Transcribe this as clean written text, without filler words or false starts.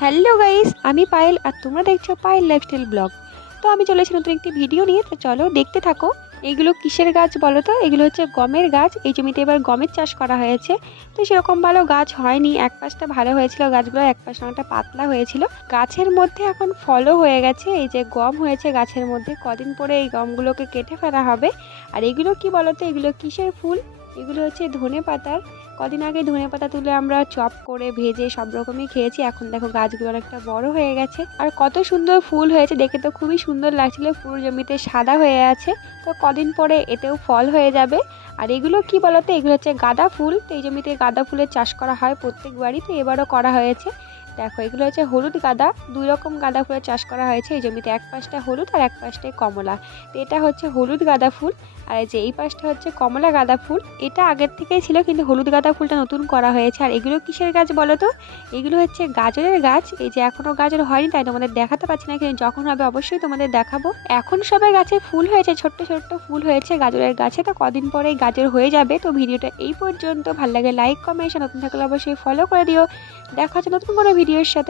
Hello guys, আমি পায়েল আর তোমরা দেখছো পায়েল লাইফস্টাইল ব্লগ। তো আমি চলে এসেছি নতুন একটি ভিডিও নিয়ে, তো চলো দেখতে থাকো। এইগুলো কিসের গাছ বলো তো? এগুলো হচ্ছে গমের গাছ। এই জমিতে এবার গমের চাষ করা হয়েছে। তো সেরকম ভালো গাছ হয়নি, এক পাশটা ভালো হয়েছিল গাছগুলো, এক পাশটা অনেকটা পাতলা হয়েছিল। গাছের মধ্যে এখন ফলও হয়ে গেছে, এই যে গম হয়েছে গাছের মধ্যে। কদিন পরে এই গমগুলোকে কেটে ফেলা হবে। আর এগুলো কি বলো তো, এগুলো কিসের ফুল? এগুলো হচ্ছে ধনে পাতার। কদিন আগে ধনেপাতা তুলে আমরা চপ করে ভেজে সব রকমই খেয়েছি। এখন দেখো গাছগুলো অনেকটা বড় হয়ে গেছে আর কত সুন্দর ফুল হয়েছে, দেখে তো খুবই সুন্দর লাগছিল। পুরো জমিতে সাদা হয়ে আছে, তো কদিন পরে এতেও ফল হয়ে যাবে। আর এগুলো কি বলতো, এগুলো হচ্ছে গাঁদা ফুল। তো এই জমিতে গাঁদা ফুলের চাষ করা হয় প্রত্যেক বাড়ি, তো এবারও করা হয়েছে। দেখো এগুলো হচ্ছে হলুদ গাঁদা, দুই রকম গাঁদা ফুলের চাষ করা হয়েছে এই জমিতে। এক পাশটা হলুদ আর এক পাশটায় কমলা। তো এটা হচ্ছে হলুদ গাঁদা ফুল। আর এই যে এই পাশটা হচ্ছে কমলা গাঁদা ফুল। এটা আগের থেকেই ছিল, কিন্তু হলুদ গাঁদা ফুলটা নতুন করা হয়েছে। আর এগুলো কিসের গাছ বলো তো? এগুলো হচ্ছে গাজরের গাছ। এই যে এখনো গাজর হয়নি তাই তোমাদের দেখাতে পারছি না, কিন্তু যখন হবে অবশ্যই তোমাদের দেখাবো। এখন সবাই গাছে ফুল হয়েছে, ছোট্ট ছোট্ট ফুল হয়েছে গাজরের গাছে। তো কদিন পরেই গাজর হয়ে যাবে। তো ভিডিওটা এই পর্যন্ত, ভালো লাগে লাইক কমেন্ট, নতুন থাকলে অবশ্যই ফলো করে দিও। দেখা হচ্ছে নতুন কোনো ভিডিওর সাথে।